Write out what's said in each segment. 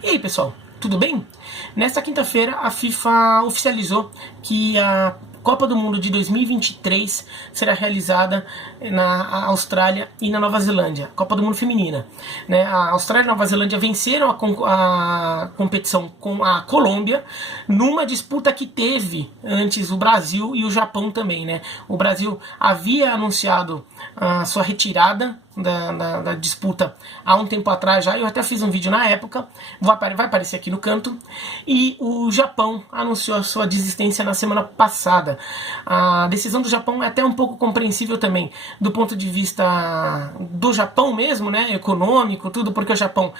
E aí, pessoal, tudo bem? Nesta quinta-feira, a FIFA oficializou que a Copa do Mundo de 2023 será realizada na Austrália e na Nova Zelândia, Copa do Mundo Feminina. A Austrália e a Nova Zelândia venceram a competição com a Colômbia numa disputa que teve antes o Brasil e o Japão também. O Brasil havia anunciado a sua retirada da disputa há um tempo atrás já, eu até fiz um vídeo na época, vai aparecer aqui no canto, e o Japão anunciou a sua desistência na semana passada. A decisão do Japão é até um pouco compreensível também, do ponto de vista do Japão mesmo, econômico, tudo, porque o Japão,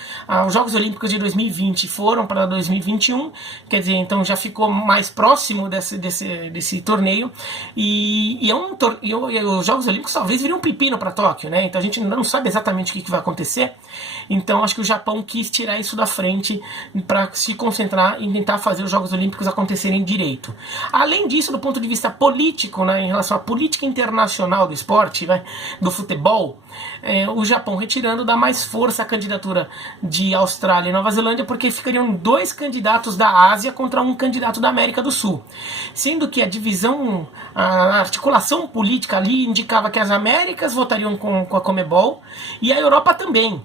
os Jogos Olímpicos de 2020 foram para 2021, quer dizer, então já ficou mais próximo desse torneio, e os Jogos Olímpicos talvez viriam um pepino para Tóquio, então a gente ainda não sabe exatamente o que vai acontecer. Então acho que o Japão quis tirar isso da frente para se concentrar em tentar fazer os Jogos Olímpicos acontecerem direito. Além disso, do ponto de vista político, em relação à política internacional do esporte, do futebol, o Japão retirando dá mais força à candidatura de Austrália e Nova Zelândia, porque ficariam dois candidatos da Ásia contra um candidato da América do Sul, sendo que a divisão, a articulação política ali indicava que as Américas votariam com a Comebol e a Europa também.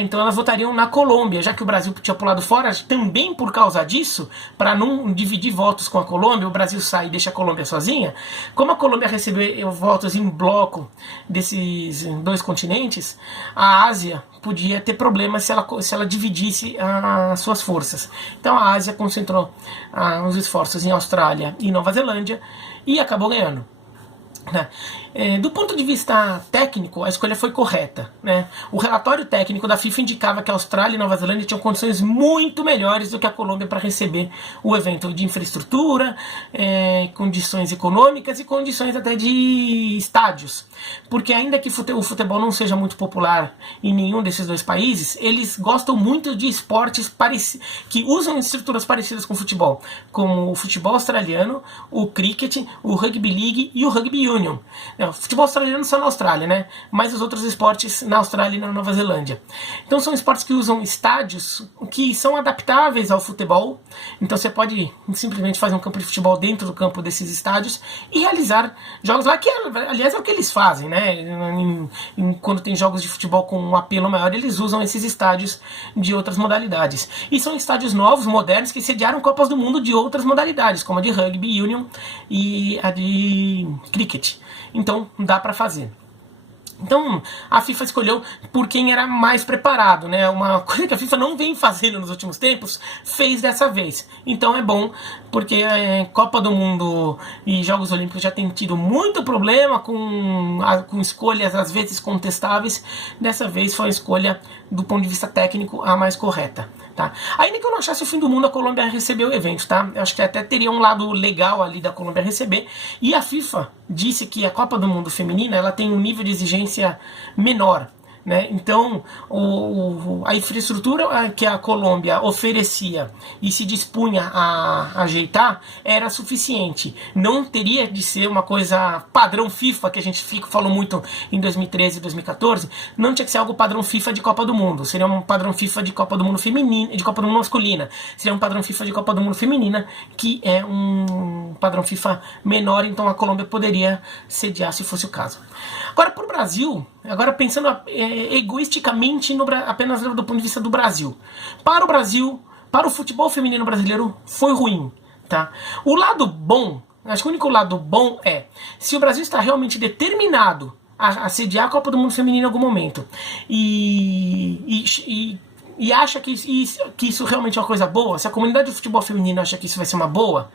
Então elas votariam na Colômbia, já que o Brasil tinha pulado fora, também por causa disso, para não dividir votos com a Colômbia, o Brasil sai e deixa a Colômbia sozinha. Como a Colômbia recebeu votos em bloco desses dois continentes, a Ásia podia ter problemas se ela dividisse as suas forças. Então a Ásia concentrou os esforços em Austrália e Nova Zelândia e acabou ganhando. Do ponto de vista técnico, a escolha foi correta. O relatório técnico da FIFA indicava que a Austrália e Nova Zelândia tinham condições muito melhores do que a Colômbia para receber o evento, de infraestrutura, condições econômicas e condições até de estádios. Porque ainda que o futebol não seja muito popular em nenhum desses dois países, eles gostam muito de esportes que usam estruturas parecidas com o futebol, como o futebol australiano, o cricket, o rugby league e o rugby union. O futebol australiano só na Austrália, mas os outros esportes na Austrália e na Nova Zelândia. Então são esportes que usam estádios que são adaptáveis ao futebol. Então você pode simplesmente fazer um campo de futebol dentro do campo desses estádios e realizar jogos lá, que aliás é o que eles fazem, quando tem jogos de futebol com um apelo maior, eles usam esses estádios de outras modalidades. E são estádios novos, modernos, que sediaram Copas do Mundo de outras modalidades, como a de rugby union e a de cricket. Então dá para fazer. Então a FIFA escolheu por quem era mais preparado, uma coisa que a FIFA não vem fazendo nos últimos tempos, fez dessa vez. Então é bom, porque Copa do Mundo e Jogos Olímpicos já tem tido muito problema com escolhas às vezes contestáveis. Dessa vez foi a escolha, do ponto de vista técnico, a mais correta. Ainda que eu não achasse o fim do mundo a Colômbia receber o evento, Eu acho que até teria um lado legal ali da Colômbia receber. E a FIFA disse que a Copa do Mundo feminina ela tem um nível de exigência menor. Então a infraestrutura que a Colômbia oferecia e se dispunha a ajeitar era suficiente. Não teria de ser uma coisa padrão FIFA, que a gente falou muito em 2013 e 2014. Não tinha que ser algo padrão FIFA de Copa do Mundo. Seria um padrão FIFA de Copa do Mundo feminina, de Copa do Mundo masculina. Seria um padrão FIFA de Copa do Mundo feminina, que é um padrão FIFA menor. Então a Colômbia poderia sediar se fosse o caso. Agora, para o Brasil, pensando egoisticamente apenas do ponto de vista do Brasil. Para o Brasil, para o futebol feminino brasileiro, foi ruim. O lado bom, acho que o único lado bom é, se o Brasil está realmente determinado a sediar a Copa do Mundo Feminino em algum momento e acha que isso realmente é uma coisa boa, se a comunidade do futebol feminino acha que isso vai ser uma boa,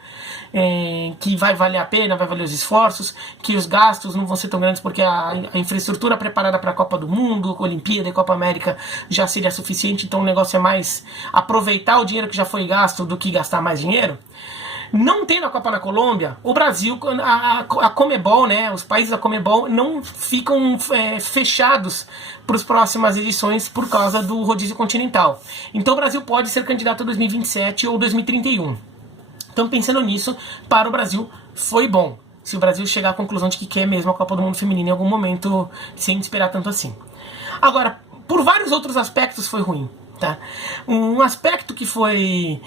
que vai valer a pena, vai valer os esforços, que os gastos não vão ser tão grandes porque a infraestrutura preparada para a Copa do Mundo, Olimpíada e Copa América já seria suficiente, então o negócio é mais aproveitar o dinheiro que já foi gasto do que gastar mais dinheiro. Não tendo a Copa na Colômbia, o Brasil, a Comebol, os países da Comebol não ficam fechados para as próximas edições por causa do rodízio continental. Então o Brasil pode ser candidato a 2027 ou 2031. Então, pensando nisso, para o Brasil foi bom. Se o Brasil chegar à conclusão de que quer mesmo a Copa do Mundo Feminino em algum momento, sem esperar tanto assim. Agora, por vários outros aspectos foi ruim. Tá? Um aspecto que foi...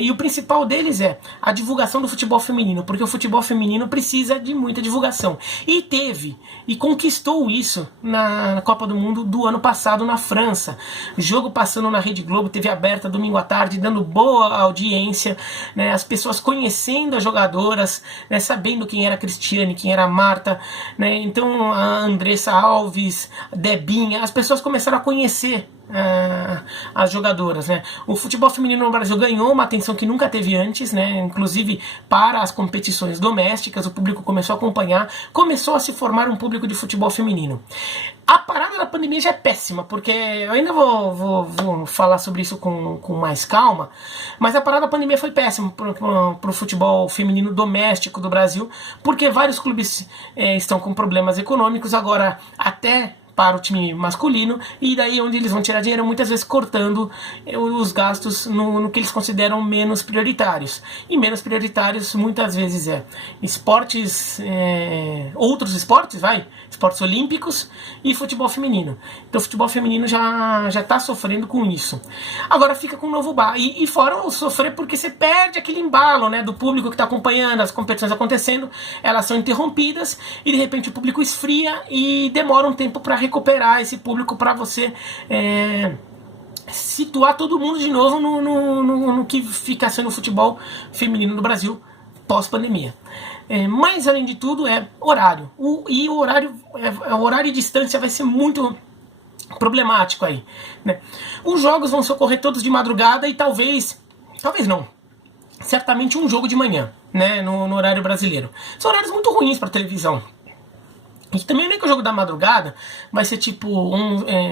e o principal deles é a divulgação do futebol feminino, porque o futebol feminino precisa de muita divulgação. E teve, e conquistou isso na Copa do Mundo do ano passado na França. Jogo passando na Rede Globo, TV aberta, domingo à tarde, dando boa audiência, né? As pessoas conhecendo as jogadoras, né? Sabendo quem era a Cristiane, quem era a Marta, né? Então a Andressa Alves, a Debinha, as pessoas começaram a conhecer as jogadoras, né? O futebol feminino no Brasil ganhou uma atenção que nunca teve antes, né? Inclusive para as competições domésticas, o público começou a acompanhar, começou a se formar um público de futebol feminino. A parada da pandemia já é péssima, porque eu ainda vou falar sobre isso com mais calma, mas a parada da pandemia foi péssima pro futebol feminino doméstico do Brasil, porque vários clubes estão com problemas econômicos, agora até para o time masculino, e daí onde eles vão tirar dinheiro, muitas vezes cortando os gastos no que eles consideram menos prioritários. E menos prioritários muitas vezes esportes, outros esportes, esportes olímpicos e futebol feminino. Então o futebol feminino já está sofrendo com isso. Agora fica com um novo bar. E fora o sofrer porque você perde aquele embalo, né, do público que está acompanhando as competições acontecendo, elas são interrompidas e de repente o público esfria e demora um tempo para recuperar esse público, para você situar todo mundo de novo no que fica sendo o futebol feminino no Brasil pós-pandemia. Mas além de tudo horário. O horário e distância vai ser muito problemático aí, né? Os jogos vão se ocorrer todos de madrugada e talvez não, certamente um jogo de manhã, né, no horário brasileiro. São horários muito ruins para televisão. E também nem que o jogo da madrugada vai ser tipo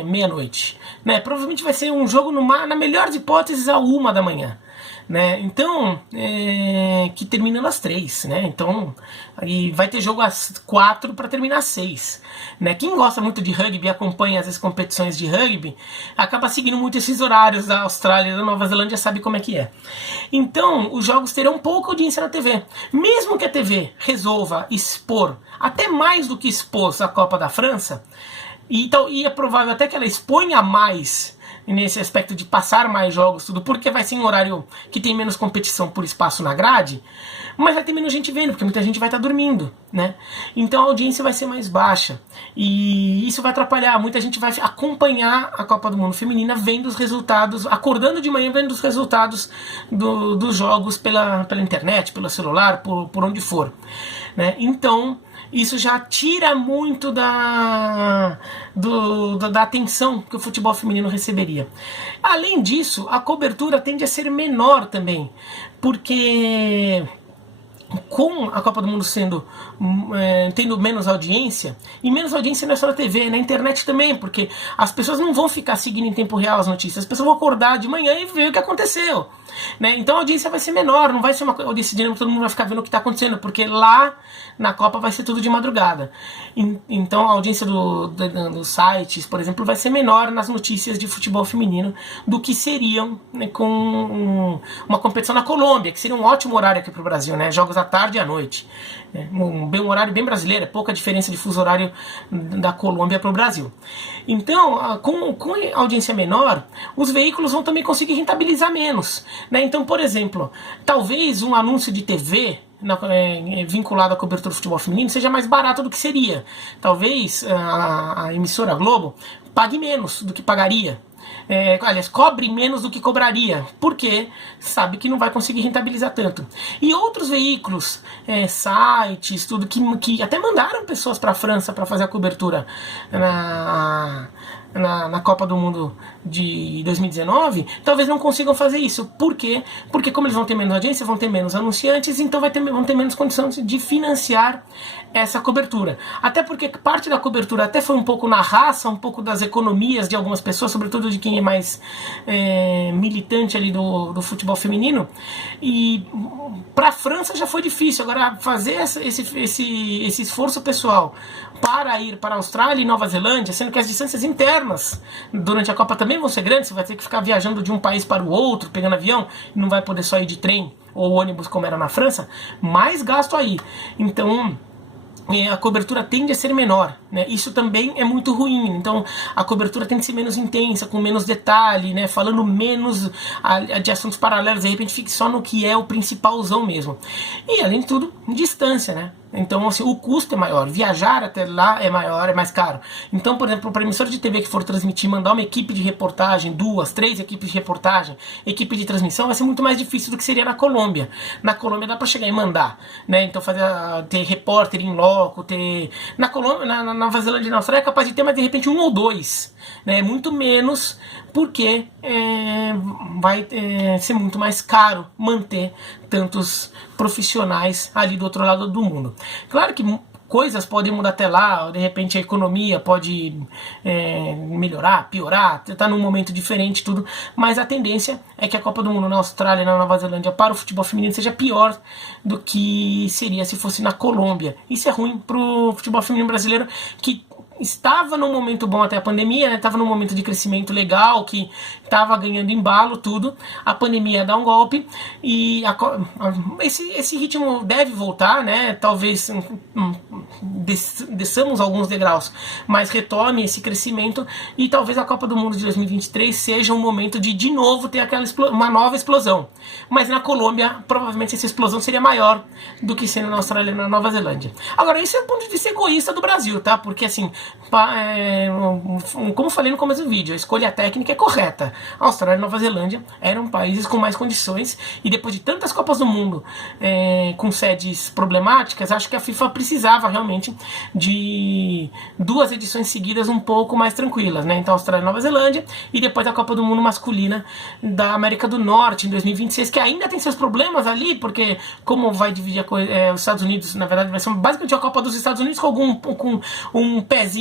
meia-noite, né? Provavelmente vai ser um jogo na melhor das hipóteses a 1 da manhã, né? Então que termina às 3, né? Então aí vai ter jogo às 4 para terminar às 6, né? Quem gosta muito de rugby e acompanha as competições de rugby acaba seguindo muito esses horários da Austrália e da Nova Zelândia, sabe como é que é. Então os jogos terão pouca audiência na TV, mesmo que a TV resolva expor até mais do que expôs a Copa da França, e é provável até que ela exponha mais nesse aspecto de passar mais jogos, tudo, porque vai ser em horário que tem menos competição por espaço na grade, mas vai ter menos gente vendo, porque muita gente vai estar dormindo, né? Então a audiência vai ser mais baixa, e isso vai atrapalhar. Muita gente vai acompanhar a Copa do Mundo Feminina vendo os resultados, acordando de manhã vendo os resultados dos jogos pela internet, pelo celular, por onde for, né? Então isso já tira muito da atenção que o futebol feminino receberia. Além disso, a cobertura tende a ser menor também, porque com a Copa do Mundo tendo menos audiência, e menos audiência não é só na TV, na internet também, porque as pessoas não vão ficar seguindo em tempo real as notícias, as pessoas vão acordar de manhã e ver o que aconteceu, né? Então a audiência vai ser menor, não vai ser uma audiência dinâmica, todo mundo vai ficar vendo o que está acontecendo, porque lá na Copa vai ser tudo de madrugada. Então a audiência dos sites, por exemplo, vai ser menor nas notícias de futebol feminino do que seriam, né, com uma competição na Colômbia, que seria um ótimo horário aqui para o Brasil, né? Jogos à tarde e à noite. Um horário bem brasileiro, é pouca diferença de fuso horário da Colômbia para o Brasil. Então, com audiência menor, os veículos vão também conseguir rentabilizar menos, né? Então, por exemplo, talvez um anúncio de TV vinculado à cobertura do futebol feminino seja mais barato do que seria. Talvez a emissora Globo pague menos do que pagaria. Aliás, cobre menos do que cobraria, porque sabe que não vai conseguir rentabilizar tanto. E outros veículos, sites, tudo que até mandaram pessoas para a França para fazer a cobertura na Copa do Mundo de 2019, talvez não consigam fazer isso. Por quê? Porque como eles vão ter menos audiência, vão ter menos anunciantes, então vão ter menos condições de financiar essa cobertura. Até porque parte da cobertura até foi um pouco na raça, um pouco das economias de algumas pessoas, sobretudo de quem é mais militante ali do futebol feminino. E para a França já foi difícil. Agora fazer esse esforço pessoal para ir para a Austrália e Nova Zelândia, sendo que as distâncias internas durante a Copa também vão ser grandes, você vai ter que ficar viajando de um país para o outro, pegando avião, não vai poder só ir de trem ou ônibus como era na França, mais gasto aí. Então a cobertura tende a ser menor, né? Isso também é muito ruim. Então a cobertura tem que ser menos intensa, com menos detalhe, né? Falando menos de assuntos paralelos, de repente fique só no que é o principalzão mesmo. E além de tudo, distância, né? Então, assim, o custo é maior, viajar até lá é maior, é mais caro. Então, por exemplo, para a emissora de TV que for transmitir, mandar uma equipe de reportagem, 2, 3 equipes de reportagem, equipe de transmissão, vai ser muito mais difícil do que seria na Colômbia. Na Colômbia dá para chegar e mandar, né? Então, ter repórter em loco, ter... Na Colômbia, na Nova Zelândia e na Austrália é capaz de ter, mas de repente 1 ou 2, né? Muito menos, porque vai ser muito mais caro manter tantos profissionais ali do outro lado do mundo. Claro que coisas podem mudar até lá, de repente a economia pode melhorar, piorar, está num momento diferente, tudo, mas a tendência é que a Copa do Mundo na Austrália e na Nova Zelândia para o futebol feminino seja pior do que seria se fosse na Colômbia. Isso é ruim para o futebol feminino brasileiro, que estava num momento bom até a pandemia, né? Estava num momento de crescimento legal, que estava ganhando embalo, tudo. A pandemia dá um golpe e esse ritmo deve voltar, né? Talvez desçamos alguns degraus, mas retome esse crescimento e talvez a Copa do Mundo de 2023 seja um momento de novo ter uma nova explosão. Mas na Colômbia, provavelmente essa explosão seria maior do que sendo na Austrália e na Nova Zelândia. Agora, isso é o ponto de vista egoísta do Brasil, tá? Porque assim, como falei no começo do vídeo, a escolha técnica é correta. A Austrália e a Nova Zelândia eram países com mais condições e depois de tantas Copas do Mundo com sedes problemáticas, acho que a FIFA precisava realmente de 2 edições seguidas um pouco mais tranquilas, né? Então Austrália e Nova Zelândia e depois a Copa do Mundo masculina da América do Norte em 2026, que ainda tem seus problemas ali, porque como vai dividir os Estados Unidos, na verdade vai ser basicamente a Copa dos Estados Unidos com um pezinho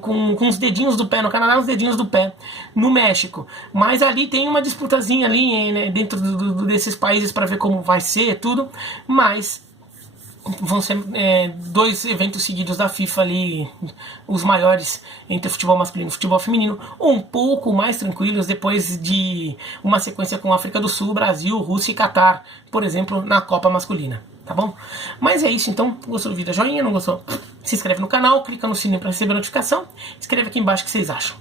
com uns dedinhos do pé no Canadá, uns dedinhos do pé no México. Mas ali tem uma disputazinha ali, né, dentro desses países para ver como vai ser tudo. Mas vão ser 2 eventos seguidos da FIFA ali, os maiores entre futebol masculino e futebol feminino, um pouco mais tranquilos depois de uma sequência com África do Sul, Brasil, Rússia e Catar, por exemplo, na Copa masculina. Tá bom? Mas é isso, então. Gostou do vídeo? Joinha, não gostou? Se inscreve no canal, clica no sininho para receber a notificação. Escreve aqui embaixo o que vocês acham.